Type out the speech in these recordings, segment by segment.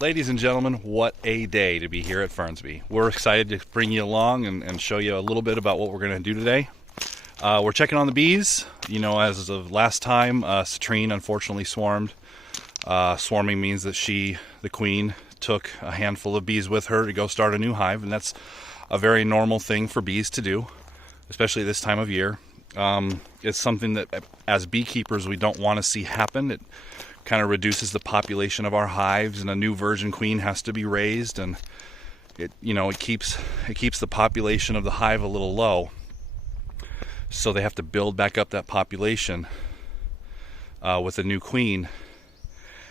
Ladies and gentlemen, what a day to be here at Fernsby. We're excited to bring you along and show you a little bit about what we're going to do today. We're checking on the bees. You know, as of last time, Citrine unfortunately swarmed. Swarming means that she, the queen, took a handful of bees with her to go start a new hive, and that's a very normal thing for bees to do, especially this time of year. It's something that, as beekeepers, we don't want to see happen. It kind of reduces the population of our hives, and a new virgin queen has to be raised, and it keeps the population of the hive a little low. So they have to build back up that population with a new queen,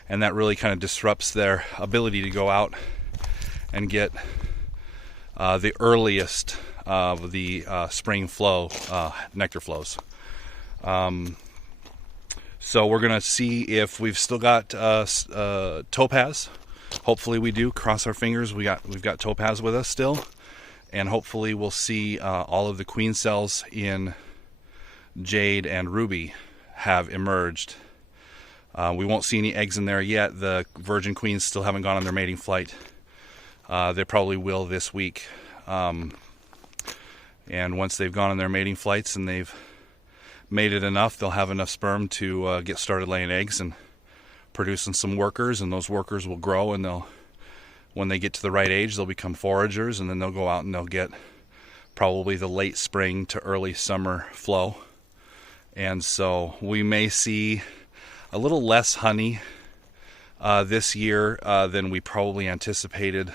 and that really kind of disrupts their ability to go out and get the earliest of the spring flow nectar flows. So we're gonna see if we've still got topaz. Hopefully we do. Cross our fingers. We've got topaz with us still, and hopefully we'll see all of the queen cells in Jade and Ruby have emerged. We won't see any eggs in there yet. The virgin queens still haven't gone on their mating flight. They probably will this week. And once they've gone on their mating flights and they've made it enough, they'll have enough sperm to get started laying eggs and producing some workers, and those workers will grow, and when they get to the right age, they'll become foragers, and then they'll go out and they'll get probably the late spring to early summer flow. And so we may see a little less honey this year than we probably anticipated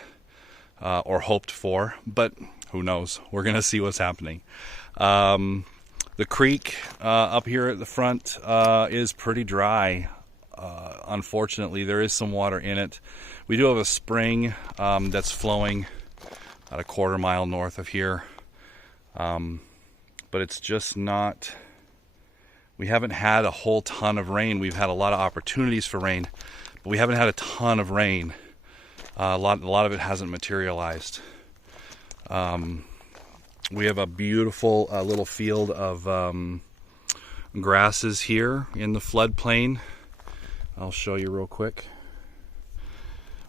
or hoped for, but who knows? We're going to see what's happening. The creek up here at the front is pretty dry. Unfortunately, there is some water in it. We do have a spring that's flowing about a quarter mile north of here, but it's just not. We haven't had a whole ton of rain. We've had a lot of opportunities for rain, but we haven't had a ton of rain. A lot of it hasn't materialized. We have a beautiful little field of grasses here in the floodplain. I'll show you real quick.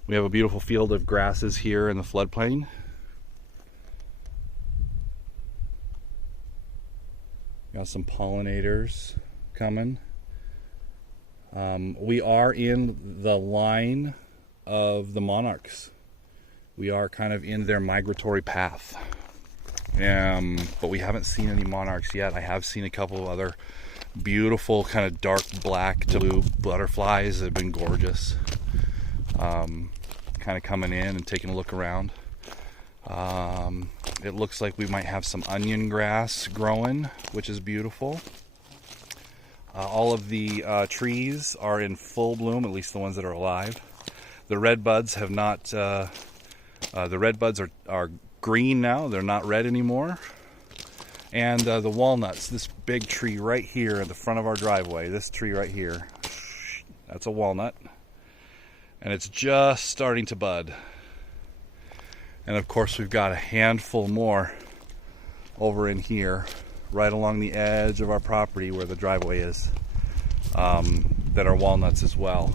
We have a beautiful field of grasses here in the floodplain. Got some pollinators coming. We are in the line of the monarchs. We are kind of in their migratory path. But we haven't seen any monarchs yet. I have seen a couple of other beautiful kind of dark black to blue butterflies that have been gorgeous. Kind of coming in and taking a look around. It looks like we might have some onion grass growing, which is beautiful. All of the trees are in full bloom, at least the ones that are alive. The red buds have not, the red buds are green now, they're not red anymore. And the walnuts, this big tree right here at the front of our driveway, this tree right here, that's a walnut. And it's just starting to bud. And of course we've got a handful more over in here, right along the edge of our property where the driveway is, that are walnuts as well,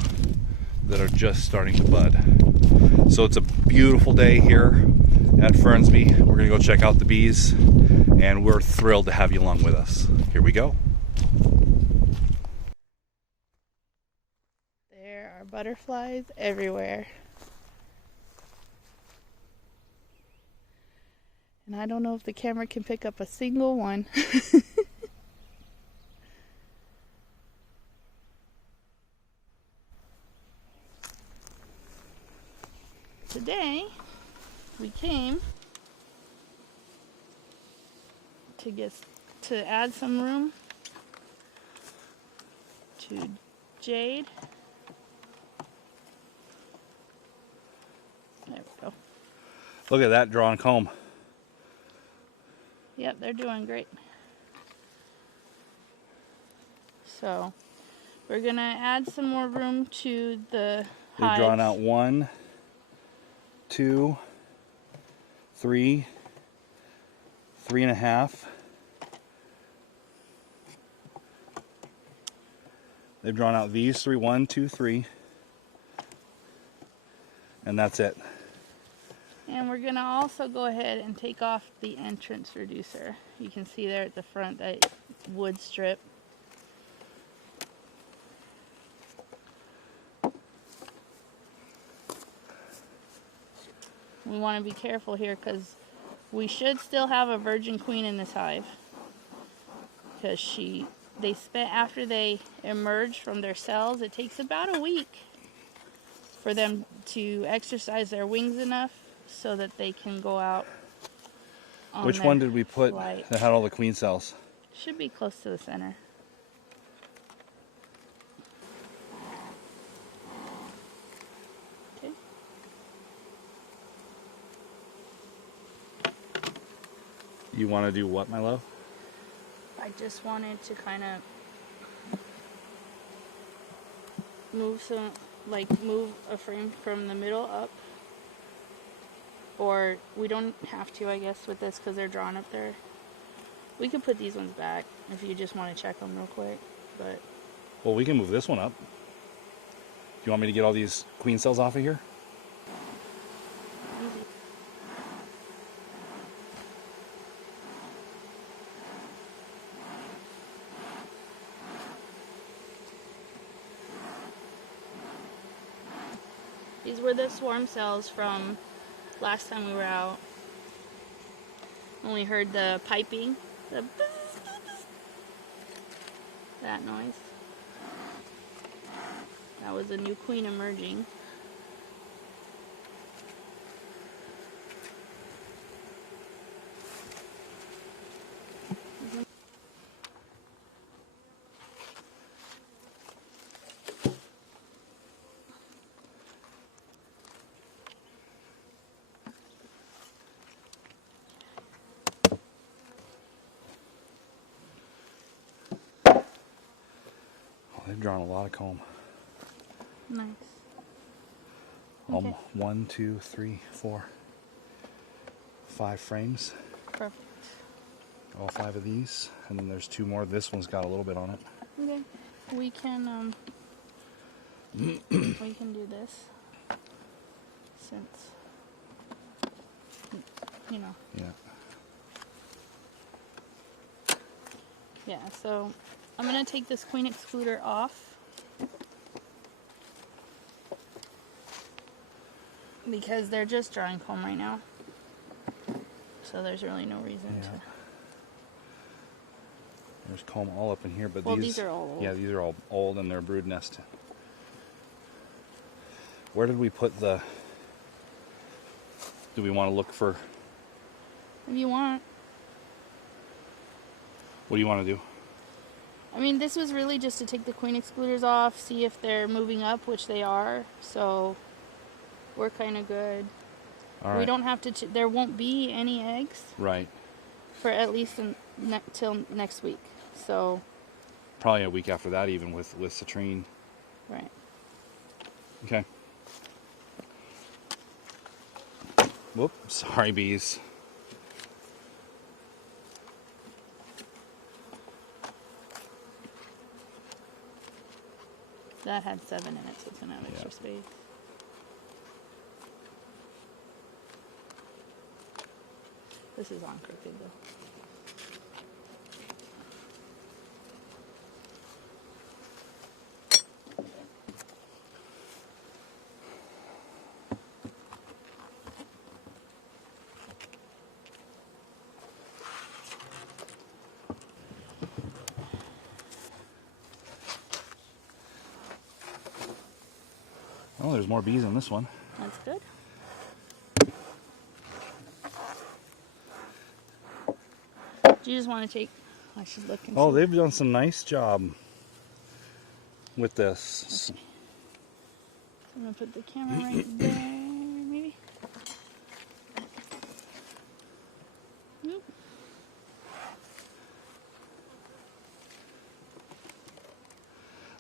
that are just starting to bud. So it's a beautiful day here at Fernsby. We're gonna go check out the bees, and we're thrilled to have you along with us. Here we go. There are butterflies everywhere. And I don't know if the camera can pick up a single one. Today, we came to add some room to Jade. There we go. Look at that drawn comb. Yep, they're doing great. So, we're gonna add some more room to the They've hives. drawn out 1, 2, 3, 3.5. They've drawn out these 3, 1, 2, 3. And that's it. And we're gonna also go ahead and take off the entrance reducer. You can see there at the front that wood strip. We want to be careful here because we should still have a virgin queen in this hive. Because after they emerge from their cells, it takes about a week for them to exercise their wings enough so that they can go out on Which their one did we put flight. that had all the queen cells? Should be close to the center. Okay. You want to do what, my love? I just wanted to kind of move a frame from the middle up. Or we don't have to, I guess, with this because they're drawn up there. We could put these ones back if you just want to check them real quick. But Well, we can move this one up. Do you want me to get all these queen cells off of here? easy. These were the swarm cells from last time we were out. When we heard the piping, that noise. That was a new queen emerging. They've drawn a lot of comb. Nice. Okay. 1, 2, 3, 4, 5 frames. Perfect. All 5 of these, and then there's 2 more. This one's got a little bit on it. Okay. We can we can do this since you know. Yeah. Yeah, so I'm going to take this queen excluder off because they're just drawing comb right now. So there's really no reason to. There's comb all up in here, but Well, these are all old. Yeah, these are all old and they're a brood nest. Where did we put the... Do we want to look for... If you want. What do you want to do? I mean, this was really just to take the queen excluders off, see if they're moving up, which they are. So we're kind of good. All right. We don't have to... there won't be any eggs. Right. For at least till next week. So... Probably a week after that even with Citrine. Right. Okay. Whoop, sorry bees. That had 7 in it, so it's gonna have extra space. This is on crooked though. Oh, there's more bees on this one. That's good. Do you just want to take... I should look and Oh, see. they've done some nice job with this. Okay. I'm going to put the camera right there, maybe. Nope.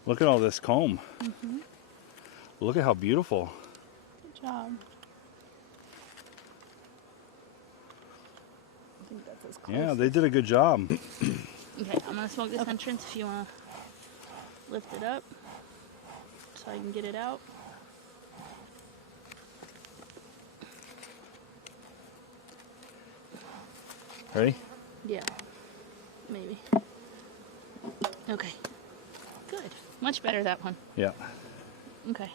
Look at all this comb. Mm-hmm. Look at how beautiful. Good job. I think that's as close. Yeah, they did a good job. Okay, I'm going to smoke this entrance if you want to lift it up so I can get it out. Ready? Yeah. Maybe. Okay. Good. Much better, that one. Yeah. Okay.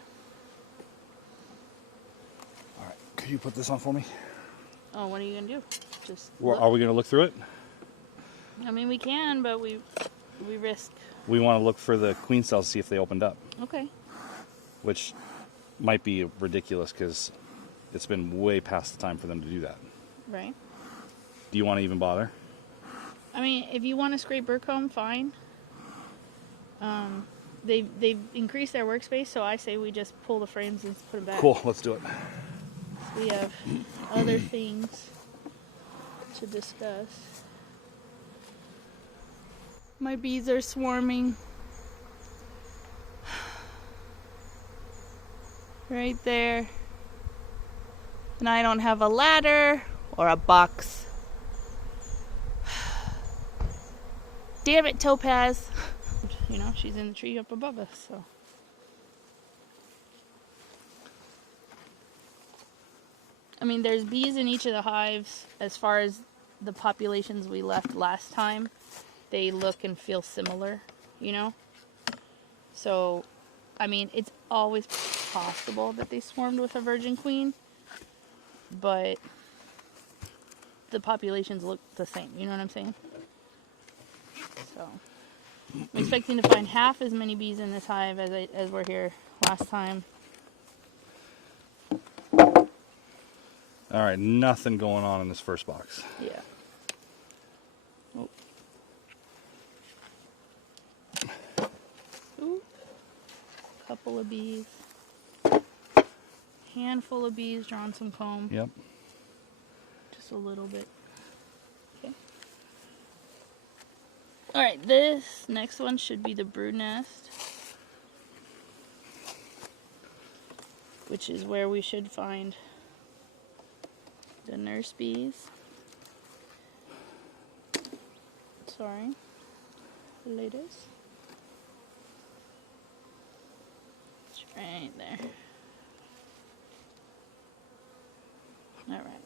All right. Could you put this on for me? Oh, what are you going to do? Just Or look? are we going to look through it? I mean, we can, but we risk. We want to look for the queen cells to see if they opened up, Okay. which might be ridiculous because it's been way past the time for them to do that. Right. Do you want to even bother? I mean, if you want to scrape burr comb, fine. They've increased their workspace, so I say we just pull the frames and put them back. Cool, let's do it. We have other things to discuss. My bees are swarming. Right there. And I don't have a ladder or a box. Damn it, Topaz. You know, she's in the tree up above us, so. I mean, there's bees in each of the hives. As far as the populations we left last time, they look and feel similar, you know? So, I mean, it's always possible that they swarmed with a virgin queen, but the populations look the same, you know what I'm saying? So, I'm expecting to find half as many bees in this hive as were here last time. All right, nothing going on in this first box. Yeah. Oh. Ooh. Couple of bees. Handful of bees drawing some comb. Yep. Just a little bit. Okay. Alright, this next one should be the brood nest, which is where we should find the nurse bees. Sorry, ladies. It's right there. Alright.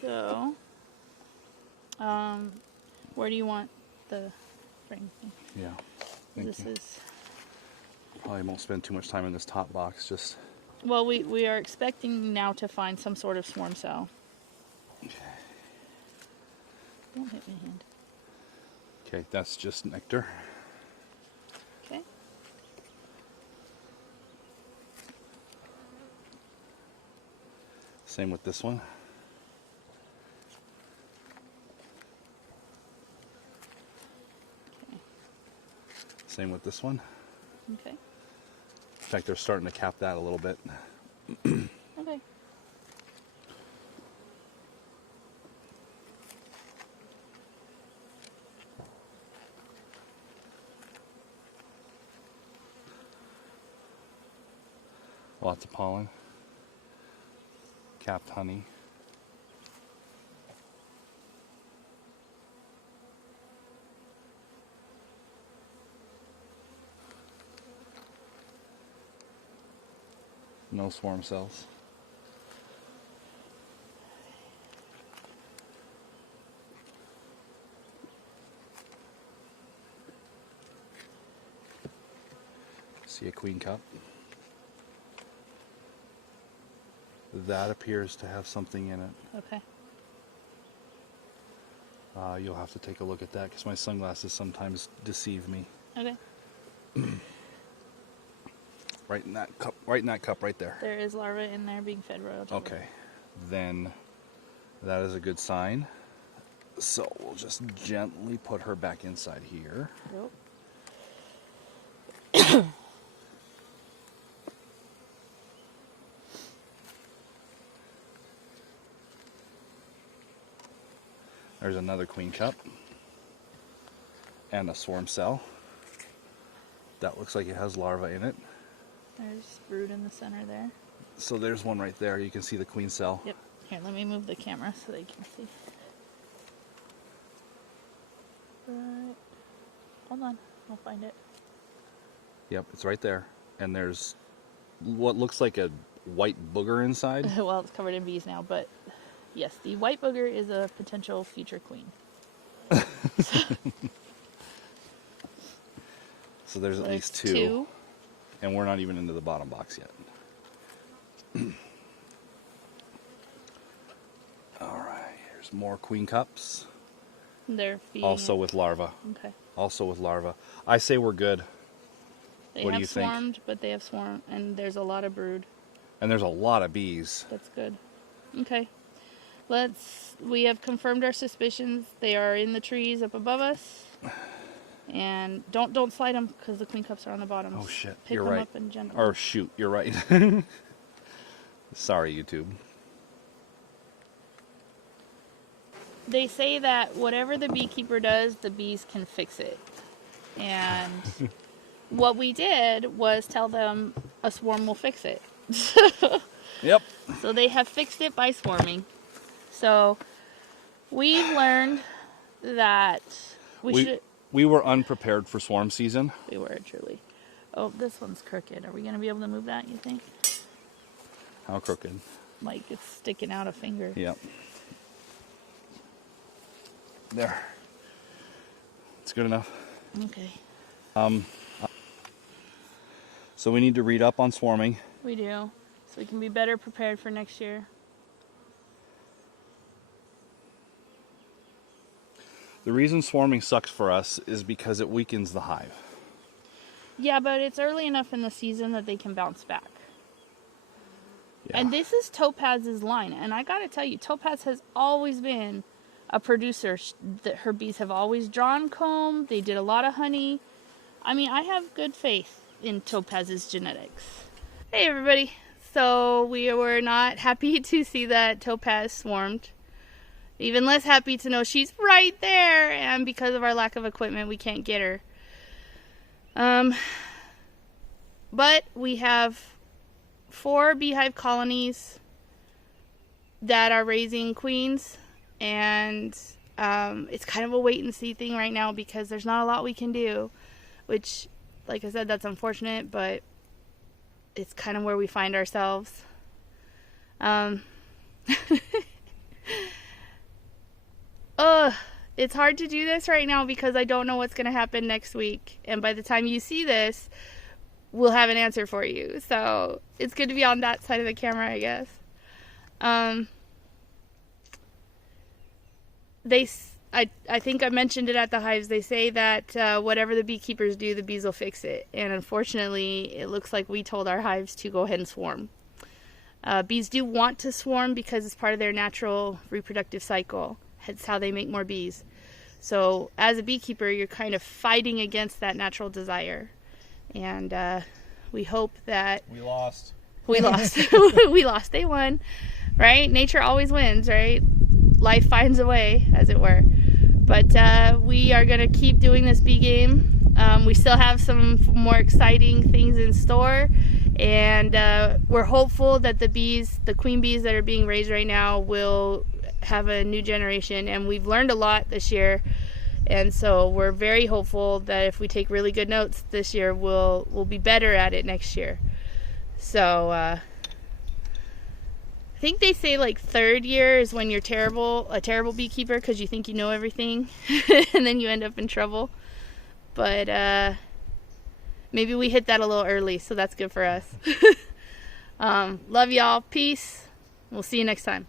So, where do you want the frame? Yeah. Thank This you. is. Probably won't spend too much time in this top box. Just. Well, we are expecting now to find some sort of swarm cell. Okay. Don't hit my hand. Okay, that's just nectar. Okay. Same with this one. Okay. Same with this one. Okay. In fact, they're starting to cap that a little bit. Okay. Lots of pollen. Capped honey. No swarm cells. See a queen cup. That appears to have something in it. Okay. You'll have to take a look at that because my sunglasses sometimes deceive me. Okay. Right in that cup. Right in that cup. Right there. There is larvae in there being fed royal jelly. Okay. Then that is a good sign. So we'll just gently put her back inside here. Yep. There's another queen cup and a swarm cell. That looks like it has larvae in it. There's brood in the center there. So there's one right there. You can see the queen cell. Yep. Here, let me move the camera so they can see. Right. Hold on. I'll find it. Yep, it's right there. And there's what looks like a white booger inside. Well, it's covered in bees now, but Yes, the white booger is a potential future queen. So there's at least two. Two. And we're not even into the bottom box yet. All right, here's more queen cups. They're feeding Also it. with larvae. Okay. Also with larvae. I say we're good. They What do have you think? swarmed, but they have swarmed, and there's a lot of brood. And there's a lot of bees. That's good. Okay. We have confirmed our suspicions. They are in the trees up above us. And don't slide them because the queen cups are on the bottom. Oh shit, Pick you're them right. up and gently. Or shoot, you're right. Sorry, YouTube. They say that whatever the beekeeper does, the bees can fix it. And what we did was tell them a swarm will fix it. Yep. So they have fixed it by swarming. So we've learned that we were unprepared for swarm season. We were, truly. Oh, this one's crooked. Are we going to be able to move that, you think? How crooked? Like it's sticking out a finger. Yep. There. It's good enough. Okay. So we need to read up on swarming. We do. So we can be better prepared for next year. The reason swarming sucks for us is because it weakens the hive. Yeah, but it's early enough in the season that they can bounce back. Yeah. And this is Topaz's line. And I got to tell you, Topaz has always been a producer. Her bees have always drawn comb. They did a lot of honey. I mean, I have good faith in Topaz's genetics. Hey, everybody. So we were not happy to see that Topaz swarmed. Even less happy to know she's right there, and because of our lack of equipment, we can't get her. But we have 4 beehive colonies that are raising queens, and it's kind of a wait and see thing right now because there's not a lot we can do, which, like I said, that's unfortunate, but it's kind of where we find ourselves. It's hard to do this right now because I don't know what's going to happen next week. And by the time you see this, we'll have an answer for you. So it's good to be on that side of the camera, I guess. I think I mentioned it at the hives. They say that whatever the beekeepers do, the bees will fix it. And unfortunately, it looks like we told our hives to go ahead and swarm. Bees do want to swarm because it's part of their natural reproductive cycle. It's how they make more bees. So as a beekeeper, you're kind of fighting against that natural desire. And we hope that... We lost. We lost. We lost. They won. Right? Nature always wins, right? Life finds a way, as it were. But we are going to keep doing this bee game. We still have some more exciting things in store. And we're hopeful that the queen bees that are being raised right now will have a new generation, and we've learned a lot this year, and so we're very hopeful that if we take really good notes this year, we'll be better at it next year. So I think they say like 3rd year is when you're a terrible beekeeper because you think you know everything and then you end up in trouble. But maybe we hit that a little early, so that's good for us. Love y'all. Peace. We'll see you next time.